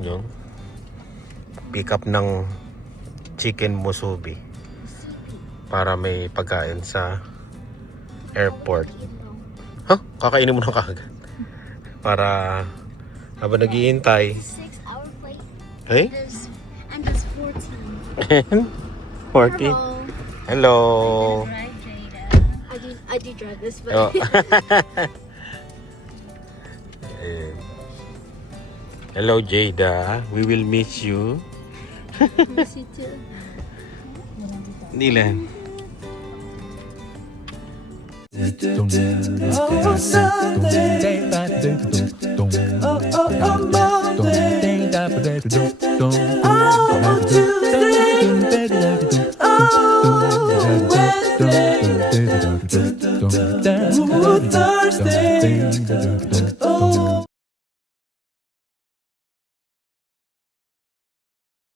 Yung pick up ng chicken musubi para may pagkain sa airport. Huh? Kakainin mo na kagad. Para habang naghihintay. 6-hour flight. Hey? And it's 14. 40? Hello. I do drive this, but Oh. Ayan. Hello Jada, we will miss you. miss you too. Nilan.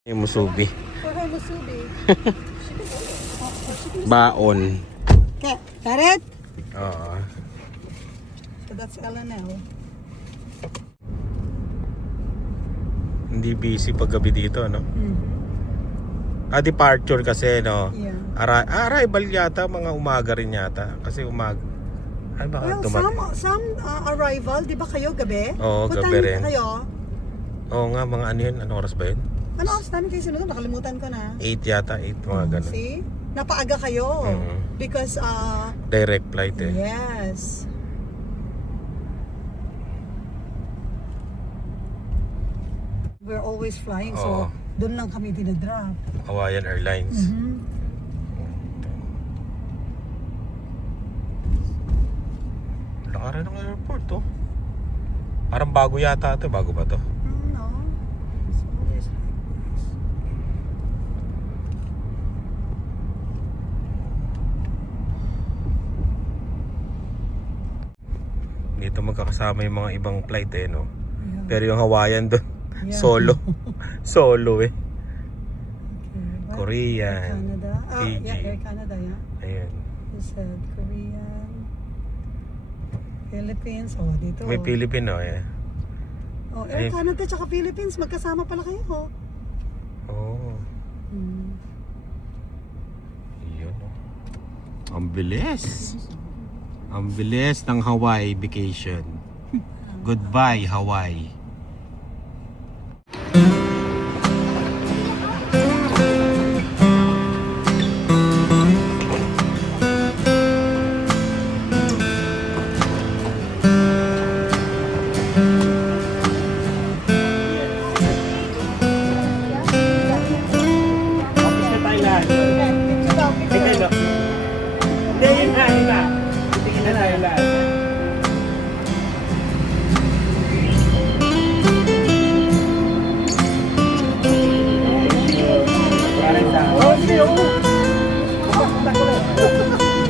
Yung musubi. Baon. Karet? Oo. So that's LNL. Hindi busy paggabi dito, no? Departure kasi, no? Yeah. Arrival yata, mga umaga rin yata. Kasi umaga. Ay, baka Well, some arrival, di ba kayo gabi? Oo, What gabi time rin. kayo? Oo nga, mga ano yun? Anong oras ba yun? Ano oras namin kayo sinunod? Nakalimutan ko na. 8 yata, 8 mga ganun. See? Napaaga kayo. Because, Direct flight eh. yes. We're always flying, Oo. so doon lang kami dinadrop. Hawaiian Airlines. Lakaran ng airport, oh. Parang bago yata ito. Bago ba to? No. It's always Dito magkakasama yung mga ibang flight eh, no? Yeah. Pero yung Hawaiian doon, Yeah. solo. Solo eh. Okay. Korean. Canada. Fiji. Yeah, Air Canada, yeah. Ayun. You said Korean. Philippines. Oh, dito. May Filipino eh. Oh, Air Ay. Canada tsaka Philippines. Magkasama pala kayo. Oh. Oh. Hmm. Yun, oh. Ang bilis. Ang bilis ng Hawaii vacation. Goodbye, Hawaii.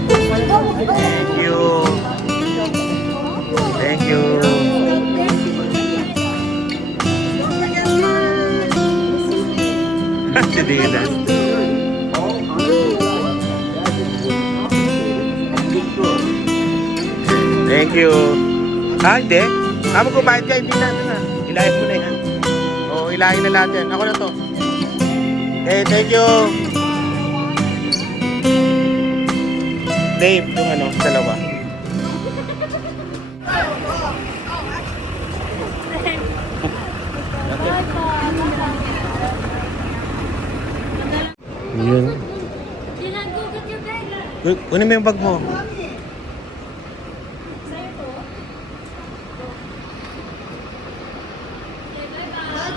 Thank you. Thank you. Hindi na. Thank you. Hindi. Magbabayad ka, hindi na. Ilahin mo na yan. Oo, ilahin na natin. Ako na to. Thank you. Name, yung ano, dalawa. Yun. Kunin mo yung bag mo.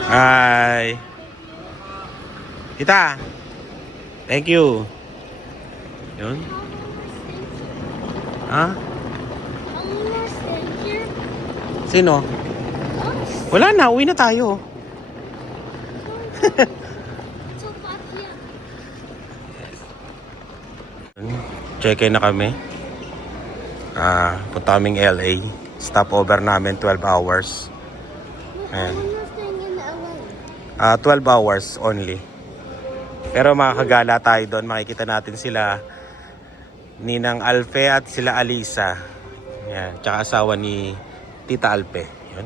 Hi. Kita. Thank you. Yun. Ha? Sino? Wala na, uwi na tayo. Check-in na kami. Punta kaming LA. Stopover namin 12 hours. Ayan. 12 hours only. Pero makakagala tayo doon. Makikita natin sila Ninang Alfe at sila Alisa. Yan, tsaka asawa ni Tita Alpe. Yun.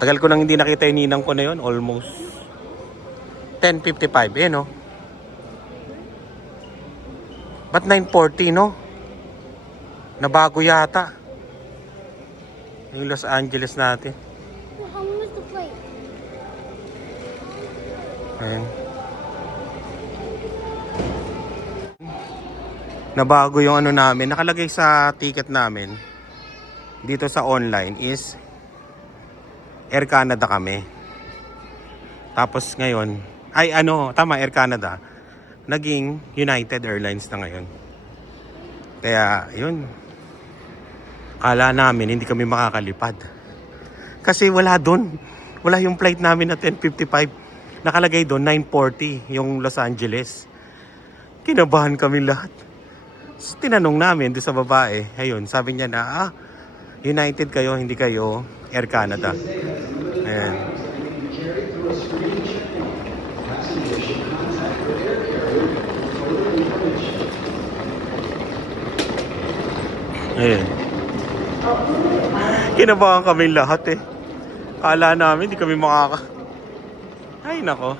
Tagal ko nang hindi nakita yung ninang ko na yun. Almost 10:55. Eh, no? Ba't 9:40, no? Nabago yata. Yung Los Angeles natin. How long is the flight? Ayan. Nabago yung ano namin. Nakalagay sa ticket namin dito sa online is Air Canada kami. Tapos ngayon, ay ano, tama, Air Canada. Naging United Airlines na ngayon. Kaya, yun. Kala namin hindi kami makakalipad. Kasi wala doon. Wala yung flight namin na 10:55. Nakalagay doon 9:40 yung Los Angeles. Kinabahan kami lahat. So, tinanong namin doon sa babae. Ayun, sabi niya na, United kayo, hindi kayo Air Canada. Ayan. Ayan. Kinabahan kami lahat eh. Kala namin hindi kami makaka... Ay nako.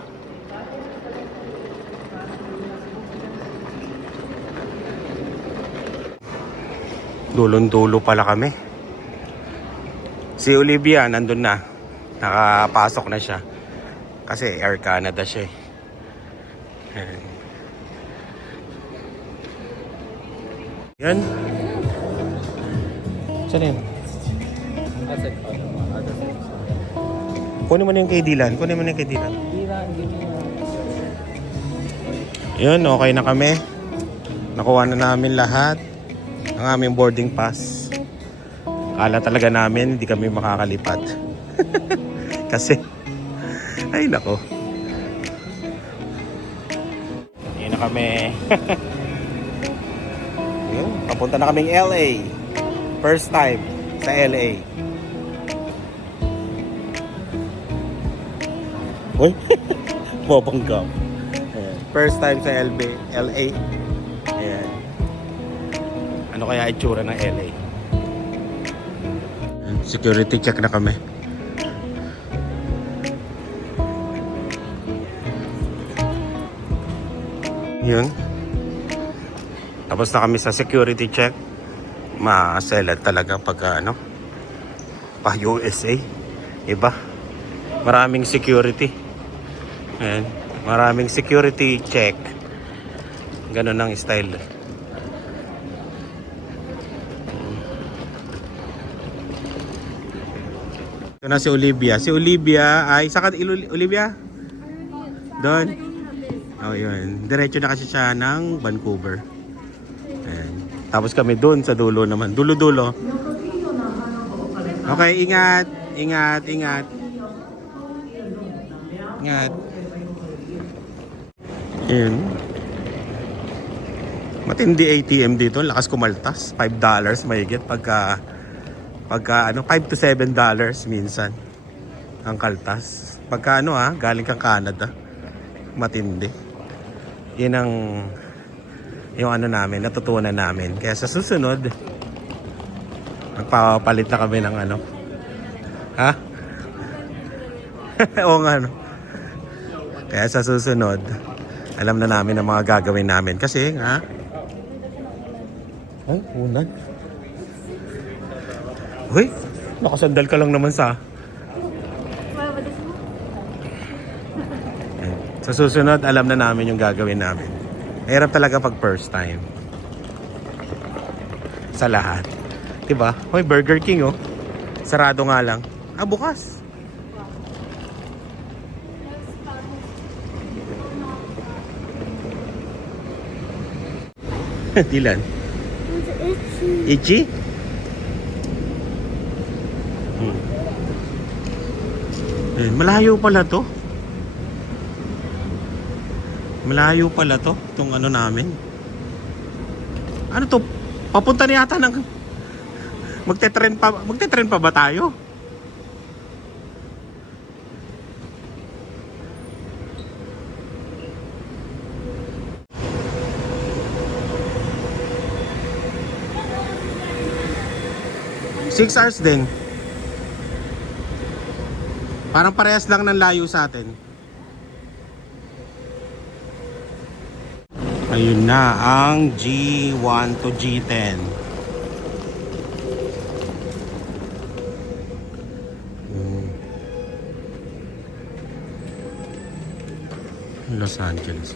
Dulon-dulo pala kami. Si Olivia nandun na. Nakapasok na siya. Kasi Air Canada siya eh. Ayan. Yan. Saan yan? Kunin mo na yung kay Dylan. Kunin mo na yung kay Dylan. Yun, okay na kami. Nakuha na namin lahat ang aming boarding pass. Kala talaga namin hindi kami makakalipad. Kasi, ay nako. Yun na kami. Yun, papunta na kaming LA. First time sa LA. Uy, bobanggap. First time sa LA. Ayan. Ano kaya itsura ng LA? Security check na kami. Yun. Tapos na kami sa security check. Ma-select talaga pag ano, pa USA. Iba. Maraming security. Ayan. Maraming security check. Ganun ang style. Ito na si Olivia. Si Olivia ay... Saka Olivia? Doon. Oh, yun. Diretso na kasi siya ng Vancouver. Ayan. Tapos kami doon sa dulo naman. Dulo-dulo. Okay, ingat. Ingat. Ingat. Yun. Matindi ATM dito. Lakas kumaltas. $5 mahigit pagka ano, $5 to $7 minsan ang kaltas. Pagka ano galing kang Canada. Matindi. Yun ang yung ano namin, natutunan namin. Kaya sa susunod, magpapalit na kami ng ano. Ha? Oo nga, no? Kaya sa susunod, alam na namin ang mga gagawin namin. Kasi, ay, unan. Uy, nakasandal ka lang naman sa... Sa susunod, alam na namin yung gagawin namin. Mahirap talaga pag first time. Sa lahat. Diba? Hoy, Burger King oh. Sarado nga lang. Bukas. Dylan. Itchy? Malayo pala to. Malayo pala to. Itong ano namin. Ano to? Papunta na yata ng... Magte-tren pa ba tayo? $6 din. Parang parehas lang ng layo sa atin. Ayun na ang G1 to G10. Los Angeles.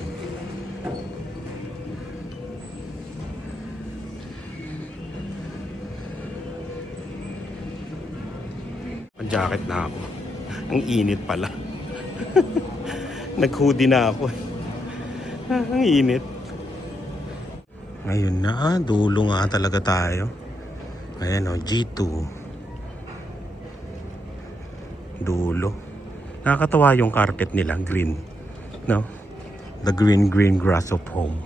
Jacket na ako. Ang init pala. Nag-hoodie na ako. Ang init. Ngayon na, dulo nga talaga tayo. Ayan o, G2. Dulo. Nakakatawa yung carpet nila, green. No? The green grass of home.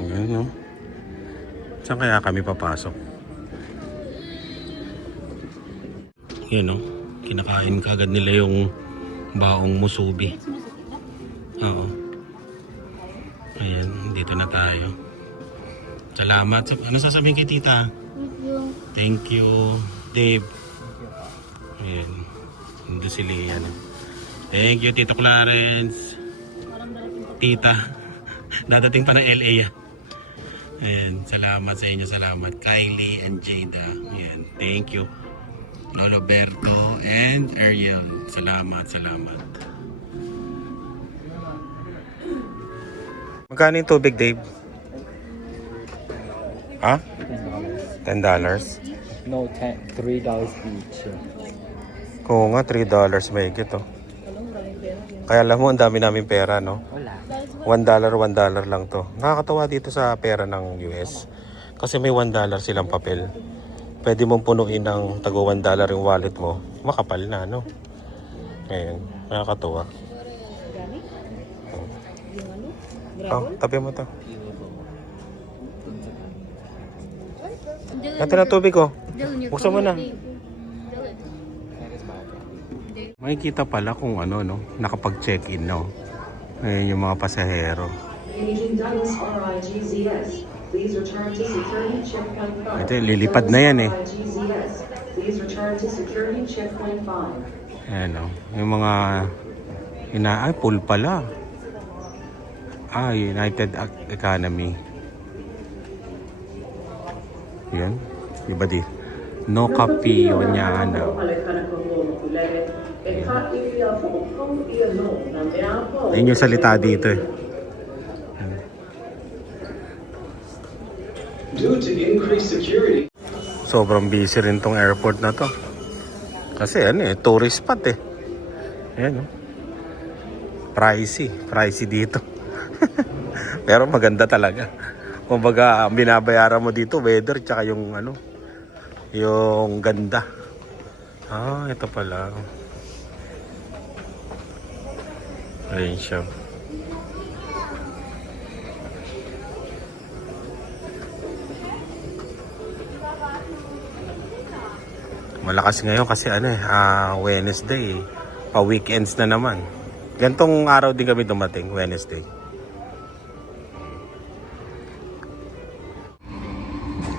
Ayan no? Saan kaya kami papasok? Yan no? Kinakain kagad nila yung baong musubi. Oo. Ayan, dito na tayo. Salamat. Ano sasabihin kay tita? Thank you. Thank you, Dave. Ayan. Hindi si Leah. No? Thank you, Tito Clarence. Tita. Dadating pa ng LA. Ayan. Salamat sa inyo. Salamat. Kylie and Jada. Ayan. Thank you. Lolo Berto and Ariel. Salamat. Salamat. Magkano yung tubig, Dave? Ha? $10? No, $3 each. Oo nga, $3 may higit oh. Kaya alam mo, ang dami namin pera, no? Wala. $1 lang to. Nakakatawa dito sa pera ng US. Kasi may $1 silang papel. Pwede mong punuin ng tago $1 yung wallet mo. Makapal na, no? Ngayon, nakakatawa. Oh, tabi mo to. Ito na tubig ko. Buksan mo na. Makikita pala kung ano, no? Nakapag-check-in, no? Ayan yung mga pasahero. Ito, lilipad na yan eh. Ayan, no? Yung mga ay, pool pala. United Economy. Yan. Iba di. No coffee o niya ano. Ayun yung salita dito eh. Due to increased security. Sobrang busy rin tong airport na to. Kasi ano eh, tourist spot eh. Ayan oh. Pricey dito. Pero maganda talaga. Kumbaga, binabayaran mo dito weather tsaka yung ano, yung ganda. Ito pala. Ayun siya. Malakas ngayon kasi ano eh, Wednesday. Pa-weekends na naman. Gantong araw din kami dumating, Wednesday.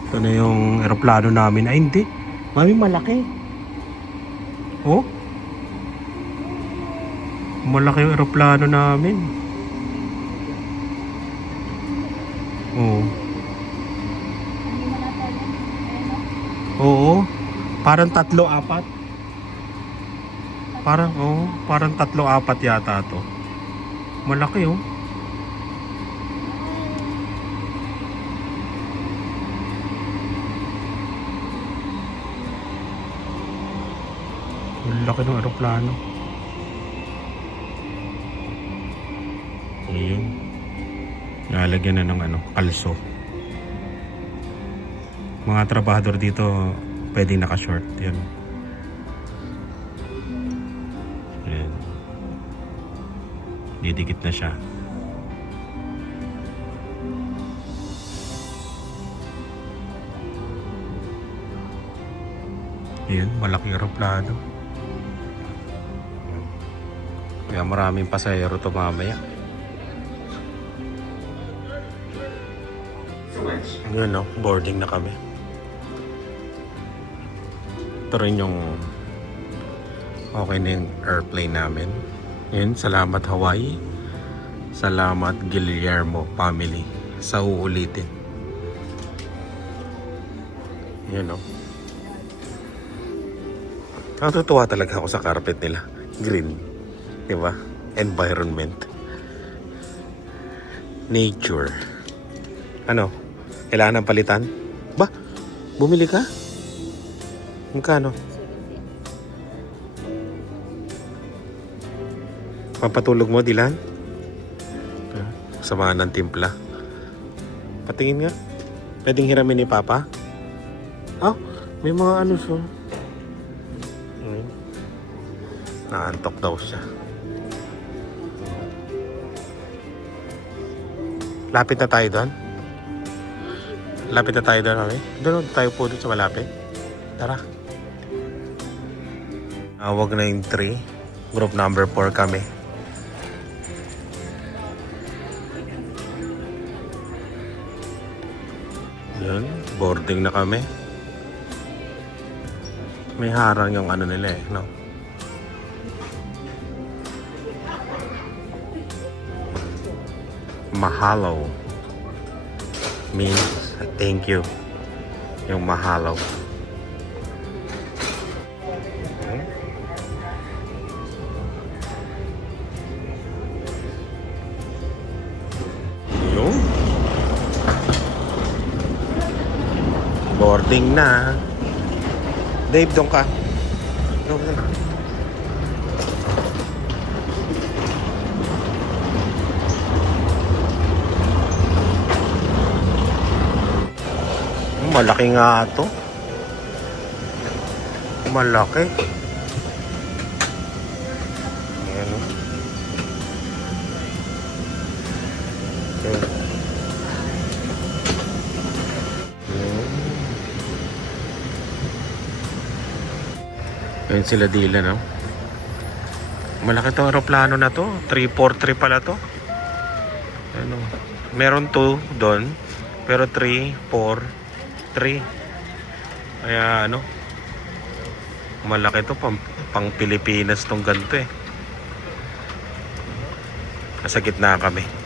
Ito na yung aeroplano namin. Ay, hindi. Mami, malaki. Oh? Malaki yung aeroplano namin. Oh. Oo. Parang 3-4. Parang 3-4 yata to. Malaki oh. Laki ng aeroplano. Ayun. Nalagyan na ng ano, kalso. Mga trabahador dito pwedeng naka-short. Yan. Ayan. Didikit na siya. Ayan, malaking aeroplano. Kaya maraming pasahero to mamaya. Yun no, boarding na kami. Ito rin yung okay na yung airplane namin. Yun, salamat Hawaii. Salamat Guillermo family sa uulitin. Yun o. Natutuwa talaga ako sa carpet nila. Green. Diba? Environment. Nature. Ano? Kailangan ng palitan? Ba? Bumili ka? Magkano? Papatulog mo, Dilan? Samahan ng timpla. Patingin nga. Pwedeng hiramin ni Papa? Oh, may mga ano siya. Naantok daw siya. Lapit na tayo doon. Lapit na tayo doon, okay? Doon tayo po doon sa malapit. Tara. Awag na yung 3. Group number 4 kami. Yun, boarding na kami. May harang yung ano nila eh, no? Mahalo means thank you. Yung mahalo. Yun. Boarding na. Dave, doon ka. Doon ka. Malaki nga ito. Malaki. Ayan o. Okay. Ayan sila Dila, no? Malaki itong aeroplano na to. 343 pala to. Ano? Meron 2 doon. Pero 3, 4, 3. Kaya ano, malaki to, pang Pilipinas tong ganito eh. Nasa gitna kami.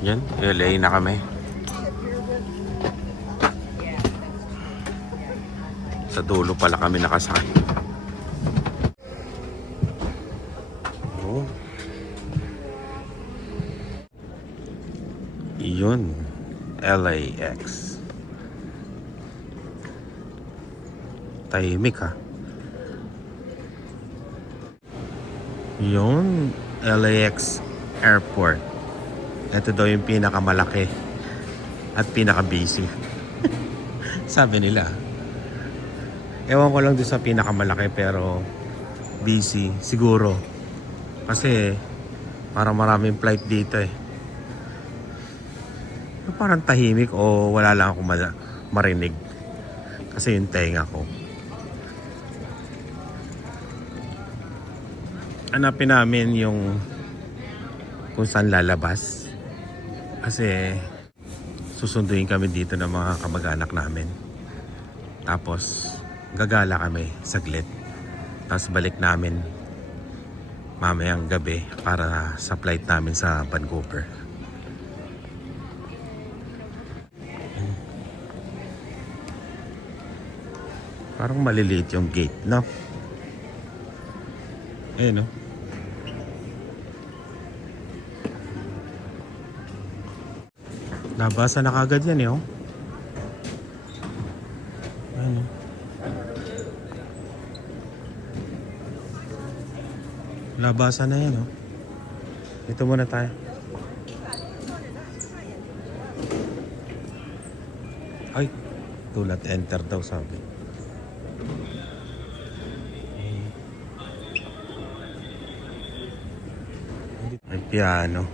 Yan, LA na kami. Sa dulo pala kami nakasakay. Oh. Yun, LAX. Tahimik ha. Yun, LAX Airport. Ito daw yung pinakamalaki at pinaka-busy. Sabi nila. Ewan ko lang doon sa pinakamalaki pero busy siguro. Kasi parang maraming flight dito eh. Parang tahimik o wala lang ako marinig. Kasi yung tenga ko. Hanapin namin yung kung saan lalabas. Kasi susunduin kami dito ng mga kamag-anak namin. Tapos gagala kami saglit. Tapos balik namin mamayang gabi para sa flight namin sa Vancouver. Parang maliliit yung gate, no? No? Nabasa na kagad yan eh, oh. Ano? Nabasa na yan, oh. Ito muna tayo. Ay, tulad enter daw sabi. May piano.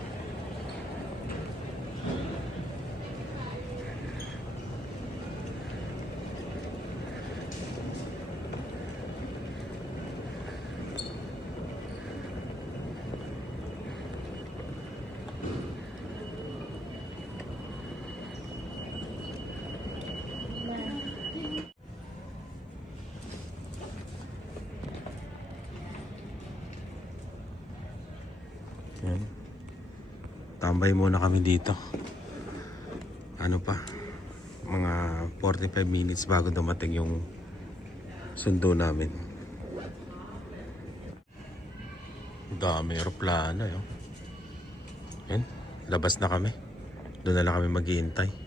Tambay muna kami dito. Ano pa? Mga 45 minutes bago dumating yung sundo namin. Dami aeroplano yun. Yan, labas na kami. Doon na lang kami maghihintay.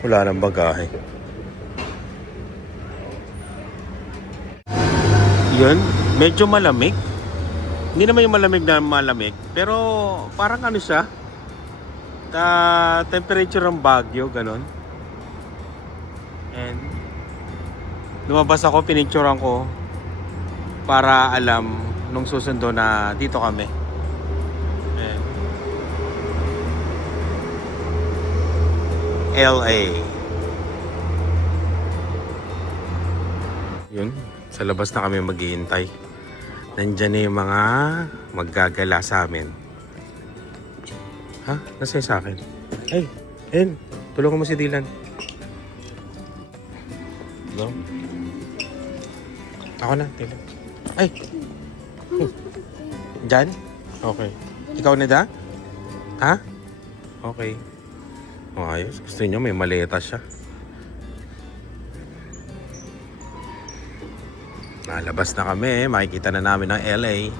Wala nang bagahe. Yun, medyo malamig. Hindi naman yung malamig na malamig, pero parang ano siya, temperature ng Baguio, ganon. And lumabas ako, pinicturean ko para alam nung susundo na dito kami. And LA. Yun, sa labas na kami maghihintay. Nandyan na yung mga maggagala sa amin. Ha? Nasa'yo sa akin? Ay, ayun. Tulungan mo si Dylan. Hello? Ako na, Dylan. Ay! Diyan? Okay. Ikaw na da? Ha? Okay. Oh, ayos. Gusto niyo may maleta siya. Nalabas na kami. Makikita na namin ang LA.